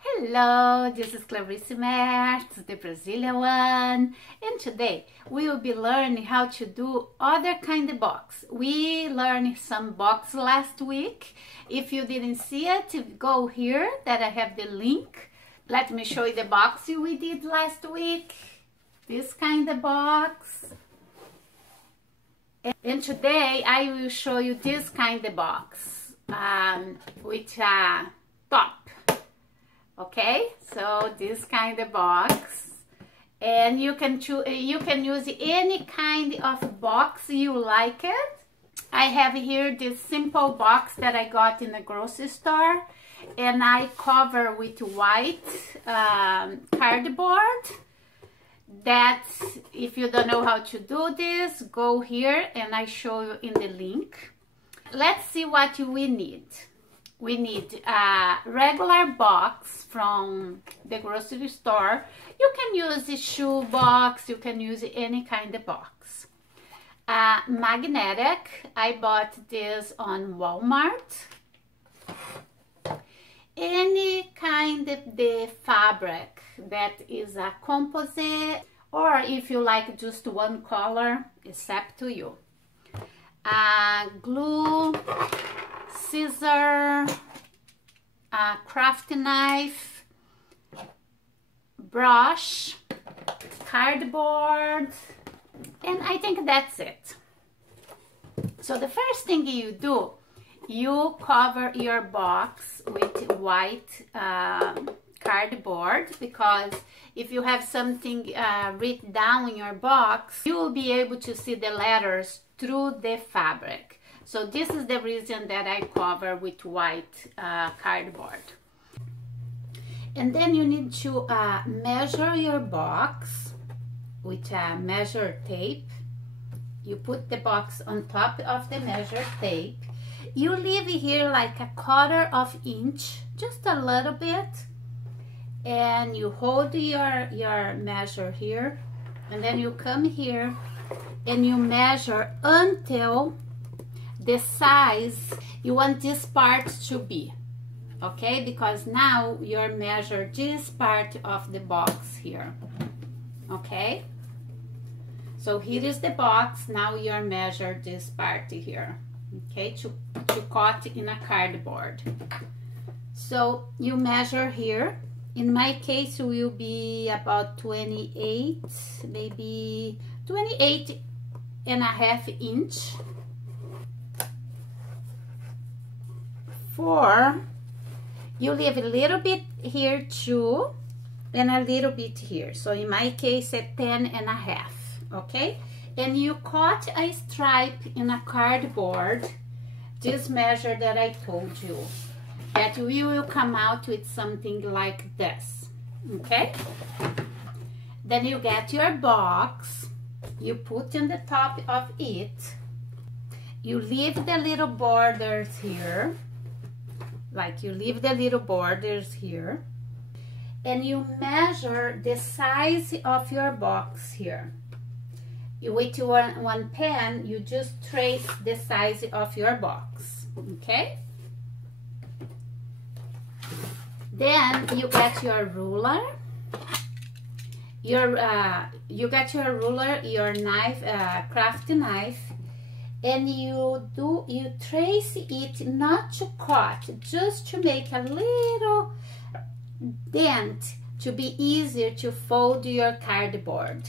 Hello, this is claricemertz, the Brazilian one, and today we will be learning how to do other kind of box. We learned some box last week. If you didn't see it, go here that I have the link. Let me show you the box we did last week. This kind of box. And today I will show you this kind of box with a top. Okay, so this kind of box, and you can use any kind of box you like it. I have here this simple box that I got in the grocery store, and I cover with white cardboard. That if you don't know how to do this, go here and I show you in the link. Let's see what we need. We need a regular box from the grocery store. You can use a shoe box, you can use any kind of box. Magnetic, I bought this on Walmart. Any kind of the fabric that is a composite, or if you like just one color, it's up to you. Glue, scissor, a craft knife, brush, cardboard, and I think that's it. So the first thing you do, you cover your box with white cardboard, because if you have something written down in your box, you will be able to see the letters through the fabric. So this is the reason that I cover with white cardboard. And then you need to measure your box with a measure tape. You put the box on top of the measure tape. You leave here like a 1/4 inch, just a little bit, and you hold your measure here, and then you come here and you measure until the size you want this part to be, okay? Because now you're measure this part of the box here, okay? So here is the box, now you're measure this part here, okay, to cut in a cardboard. So you measure here. In my case, it will be about 28, maybe 28.5 inch. You leave a little bit here too, and a little bit here. So in my case, at 10.5, okay? And you cut a stripe in a cardboard, this measure that I told you, that we will come out with something like this, okay? Then you get your box, you put in the top of it, you leave the little borders here, like you leave the little borders here, and you measure the size of your box here. You with one pen, you just trace the size of your box, okay? Then you get your ruler, your knife, craft knife, and you trace it not to cut, just to make a little dent to be easier to fold your cardboard,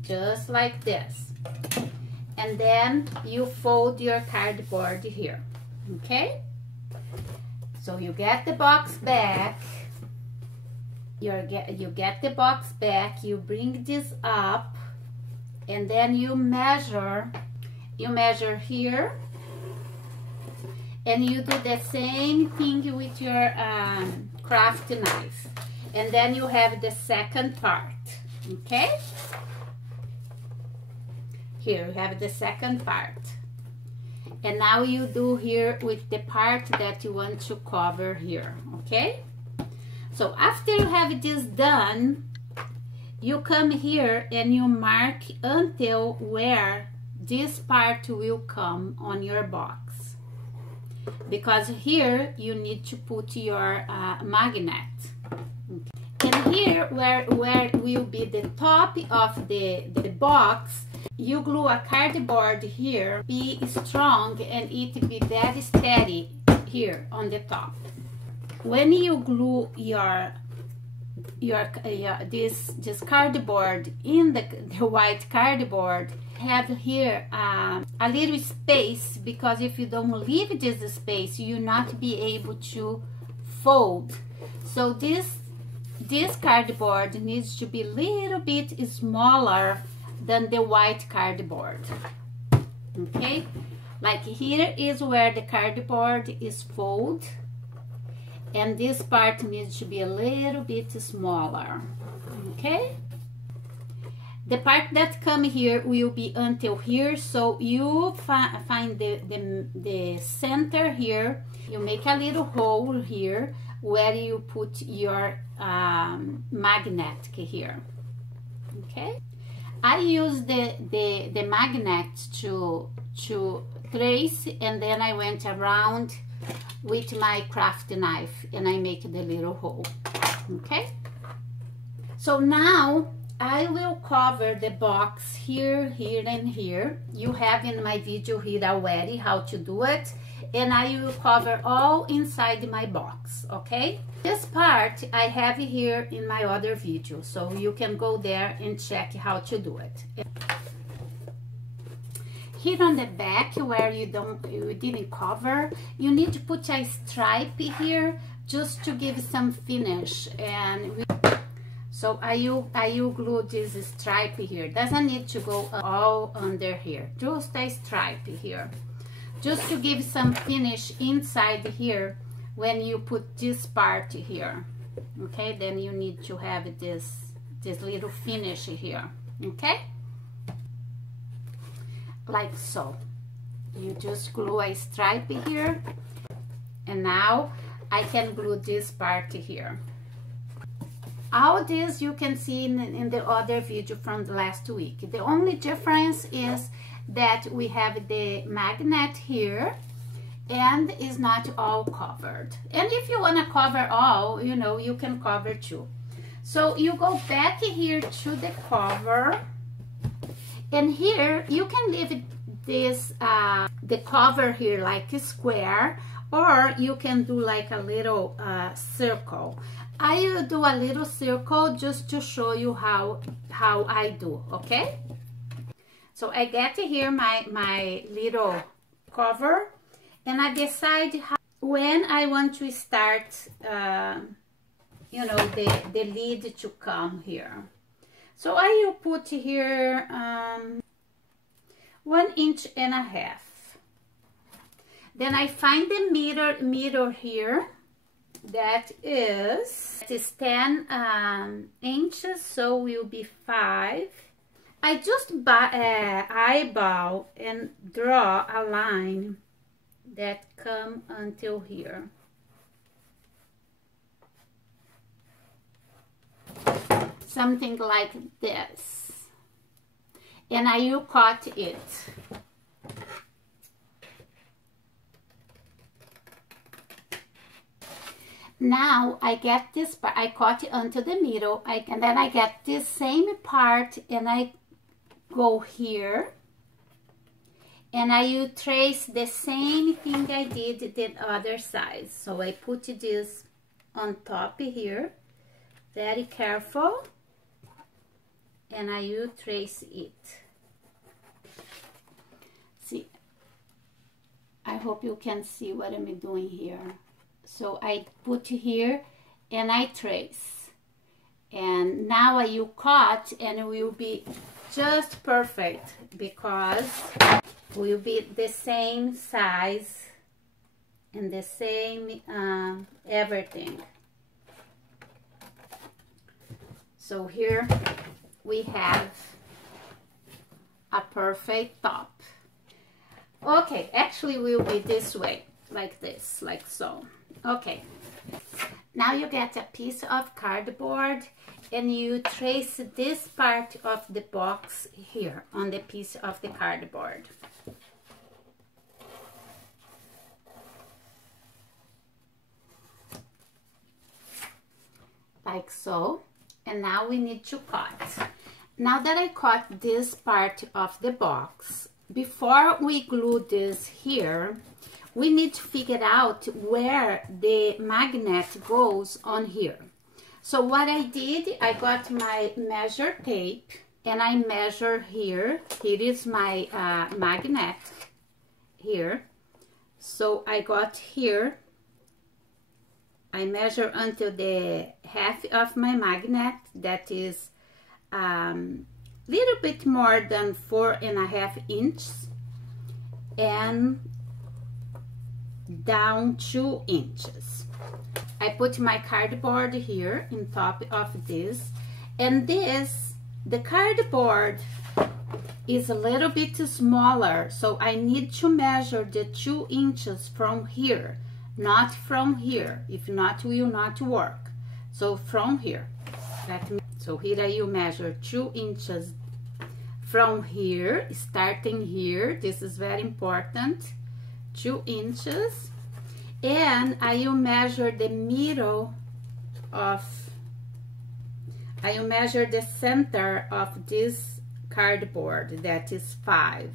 just like this. And then you fold your cardboard here, okay? So you get the box back, you get the box back, you bring this up, and then you measure here, and you do the same thing with your craft knife, and then you have the second part, okay? Here you have the second part. And now you do here with the part that you want to cover here, okay? So after you have this done, you come here and you mark until where this part will come on your box. because here you need to put your magnet. And here where will be the top of the box, you glue a cardboard here, be strong and it be very steady here on the top. When you glue this cardboard in the white cardboard, have here a little space, because if you don't leave this space, you not be able to fold. So this cardboard needs to be a little bit smaller than the white cardboard. Okay, like here is where the cardboard is folded, and this part needs to be a little bit smaller. Okay, the part that come here will be until here, so you find the center here. You make a little hole here where you put your magnet here. Okay, I use the magnet to trace, and then I went around with my craft knife and I make the little hole. Okay, so now I will cover the box here, here, and here. You have in my video here already how to do it, and I will cover all inside my box. Okay, this part I have here in my other video, so you can go there and check how to do it. Here on the back where you didn't cover, you need to put a stripe here just to give some finish. And so I will glue this stripe here. Doesn't need to go all under here, just a stripe here, just to give some finish inside here when you put this part here. Okay, then you need to have this little finish here. Okay, like so. You just glue a stripe here, and now I can glue this part here. All this you can see in the other video from the last week. The only difference is that we have the magnet here and is not all covered. And if you want to cover all, you know, you can cover too. So you go back here to the cover, and here you can leave this the cover here like a square, or you can do like a little circle. I will do a little circle just to show you how I do. Okay, so I get here my little cover, and I decide when I want to start you know, the lid to come here. So I will put here 1.5 inches. Then I find the mirror here that is 10 inches, so will be 5. I just eyeball and draw a line that come until here. Something like this, and I will cut it. Now I get this part, I cut it onto the middle, and then I get this same part and I go here, and I will trace the same thing I did the other side. So I put this on top here, very careful, and I will trace it. See, I hope you can see what I'm doing here. So I put here and I trace, and now I will cut, and it will be just perfect because it will be the same size and the same everything. So here we have a perfect top. Okay, actually will be this way, like this, like so. Okay, now you get a piece of cardboard and you trace this part of the box here on the piece of the cardboard. like so. And now we need to cut. Now that I cut this part of the box, before we glue this here, we need to figure out where the magnet goes on here. So what I did, I got my measure tape and I measure here. Here is my magnet here. So I got here, I measure until the half of my magnet, that is little bit more than 4.5 inches, and down 2 inches. I put my cardboard here in top of this, and this, the cardboard is a little bit smaller, so I need to measure the 2 inches from here, not from here. If not, will not work. So from here, so here you measure 2 inches from here, starting here. This is very important, 2 inches. And I will measure the middle of, I will measure the center of this cardboard, that is 5.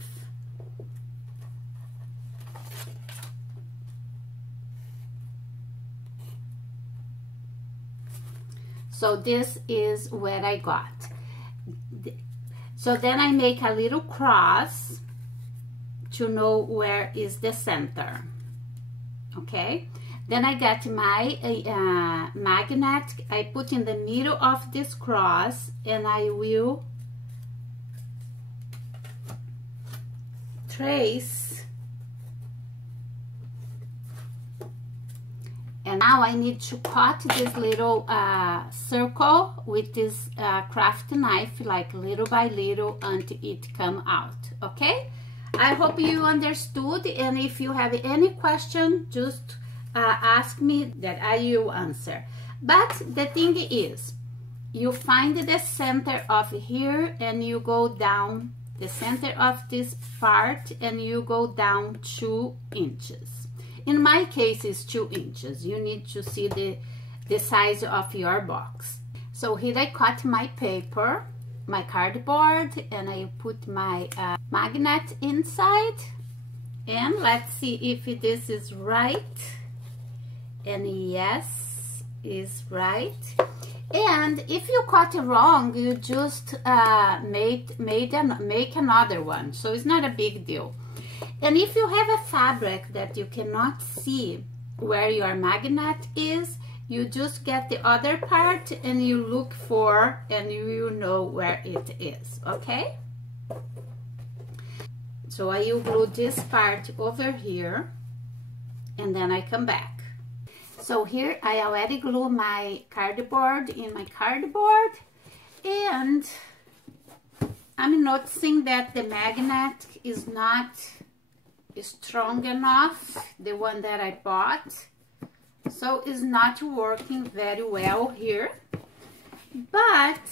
So this is what I got. So then I make a little cross to know where is the center. Okay, then I get my magnet, I put in the middle of this cross, and I will trace. And now I need to cut this little circle with this craft knife, like little by little, until it come out. Okay, I hope you understood, and if you have any question, just ask me, that I will answer. But the thing is, you find the center of here and you go down the center of this part and you go down 2 inches. In my case, it's 2 inches. You need to see the size of your box. So here I cut my paper, my cardboard, and I put my magnet inside, and let's see if this is right. And yes, is right. And if you cut wrong, you just make another one, so it's not a big deal. And if you have a fabric that you cannot see where your magnet is, you just get the other part and you look for, and you will know where it is. Okay, so I will glue this part over here, and then I come back. So here I already glue my cardboard in my cardboard, and I'm noticing that the magnet is not strong enough, the one that I bought, so it's not working very well here. But,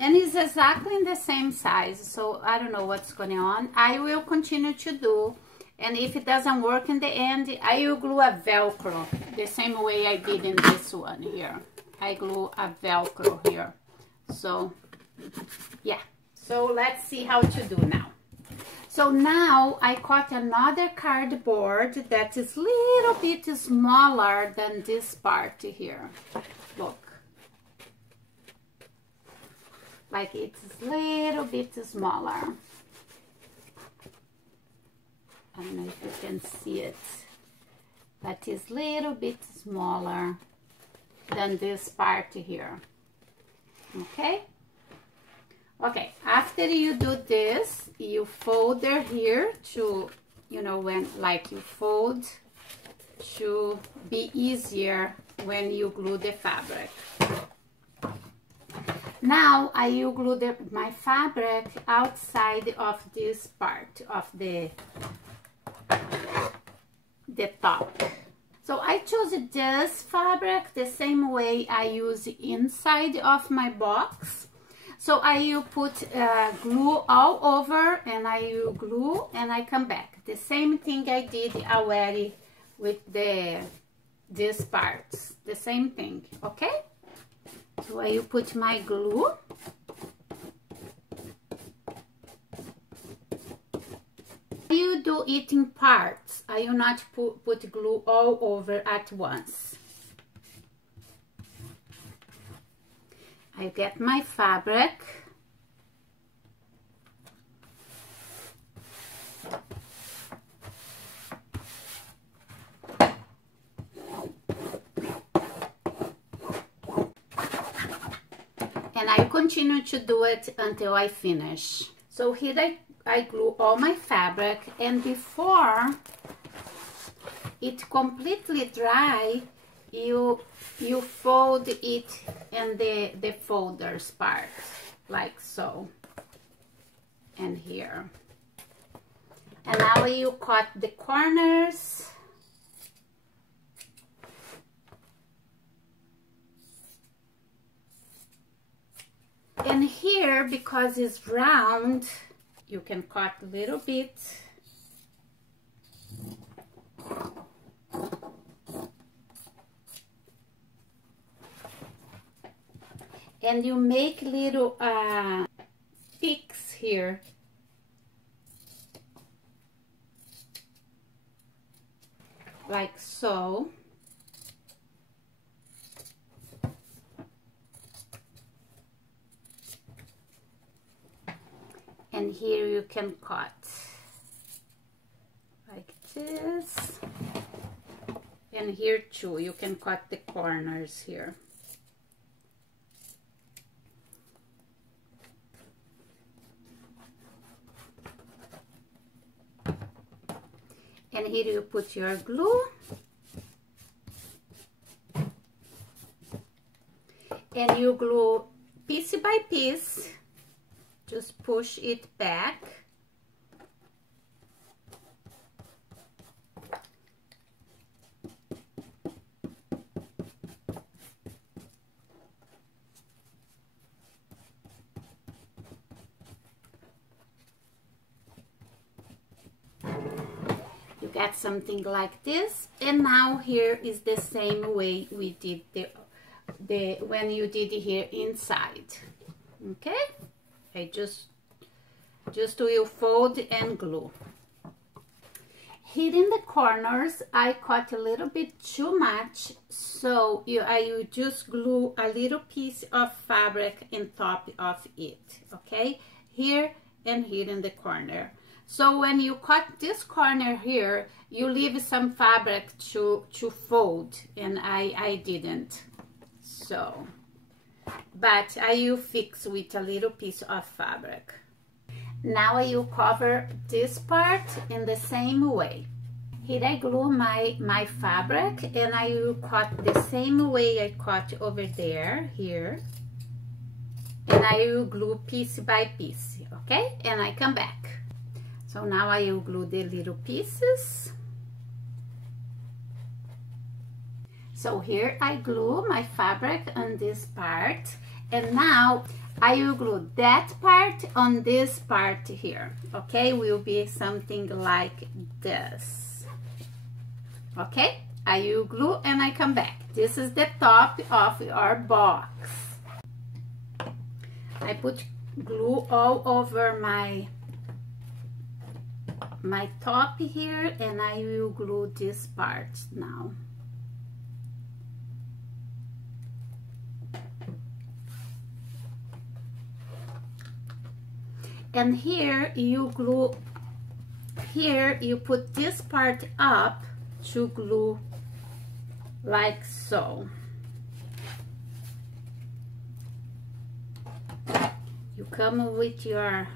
and it's exactly in the same size, so I don't know what's going on. I will continue to do, and if it doesn't work in the end, I will glue a Velcro, the same way I did in this one here. I glue a Velcro here. So, yeah. So let's see how to do now. So now I cut another cardboard that is a little bit smaller than this part here. Look. Like it's a little bit smaller. I don't know if you can see it. But it's a little bit smaller than this part here. Okay? Okay, after you do this, you fold here to, you know, when like you fold to be easier when you glue the fabric. Now I will glue my fabric outside of this part of the top. So I chose this fabric the same way I use inside of my box. So I will put glue all over, and I will glue and I come back. The same thing I did already with these parts. The same thing, okay? So I will put my glue. You do it in parts. I will not put glue all over at once. I get my fabric. And I continue to do it until I finish. So here I glue all my fabric, and before it completely dry, you fold it in the folders part, like so, and here. And now you cut the corners. And here, because it's round, you can cut a little bit. And you make little peaks here. Like so. And here you can cut like this. And here too, you can cut the corners here. And here you put your glue. And you glue piece by piece. Just push it back. You get something like this, and now here is the same way we did the when you did here inside. Okay? I just will fold and glue. Here in the corners, I cut a little bit too much, so I will just glue a little piece of fabric on top of it, okay? Here and here in the corner. So when you cut this corner here, you leave some fabric to fold, and I didn't, so. But I will fix with a little piece of fabric. Now I will cover this part in the same way. Here I glue my fabric, and I will cut the same way I cut over there, here. And I will glue piece by piece, okay? And I come back. So now I will glue the little pieces. So here I glue my fabric on this part, and now I will glue that part on this part here, okay? Will be something like this, okay? I will glue and I come back. This is the top of our box. I put glue all over my top here, and I will glue this part now. And here you glue, here you put this part up to glue like so. You come with your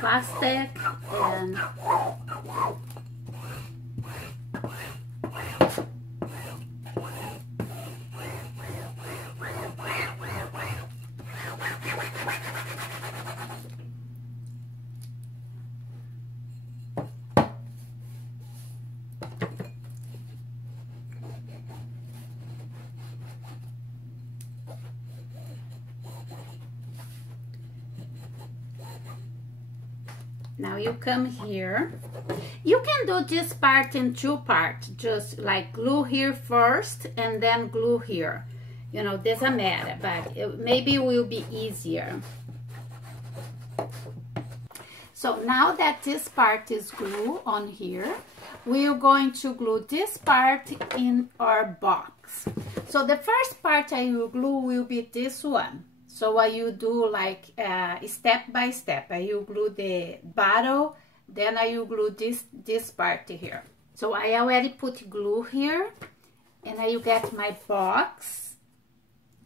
plastic and now you come here. You can do this part in two parts, just like glue here first and then glue here. you know, doesn't matter, but maybe it will be easier. So now that this part is glued on here, we're going to glue this part in our box. So the first part I will glue will be this one. So I will do like step by step. I will glue the bottle, then I will glue this part here. So I already put glue here, and I will get my box.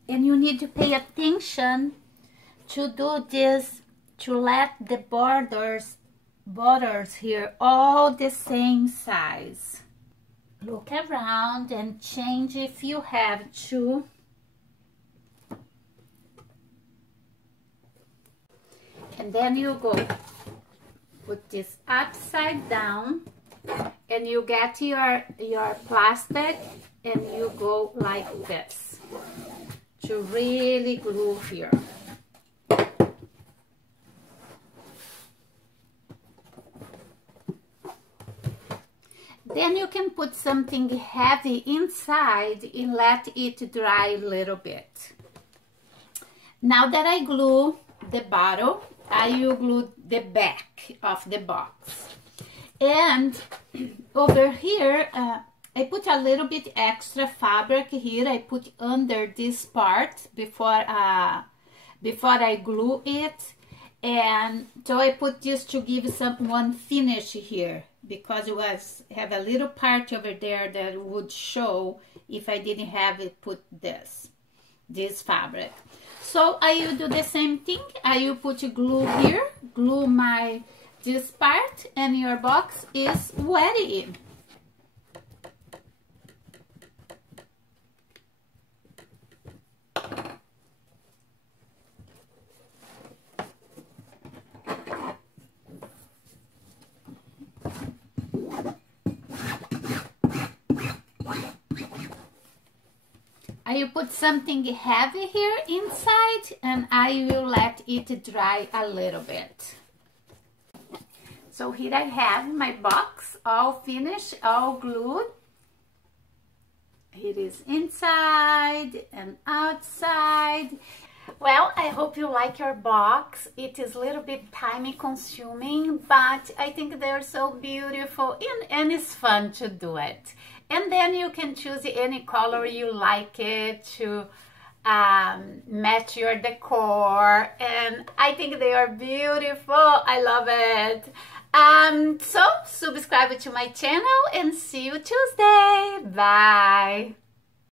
And you need to pay attention to do this, to let the borders here all the same size. Look around and change if you have to. And then you go put this upside down, and you get your plastic, and you go like this to really glue here. Then you can put something heavy inside and let it dry a little bit. Now that I glue the bottle, I will glue the back of the box. And over here, I put a little bit extra fabric here. I put under this part before I glue it. And so I put this to give one finish here, because it have a little part over there that would show if I didn't have it put this fabric. So I will do the same thing. I will put glue here, glue this part, and your box is ready. I will put something heavy here inside, and I will let it dry a little bit. So here I have my box all finished, all glued. It is inside and outside. Well, I hope you like your box. It is a little bit time consuming, but I think they're so beautiful, and it's fun to do it. And then you can choose any color you like it to match your decor. And I think they are beautiful. I love it. So subscribe to my channel and see you Tuesday. Bye.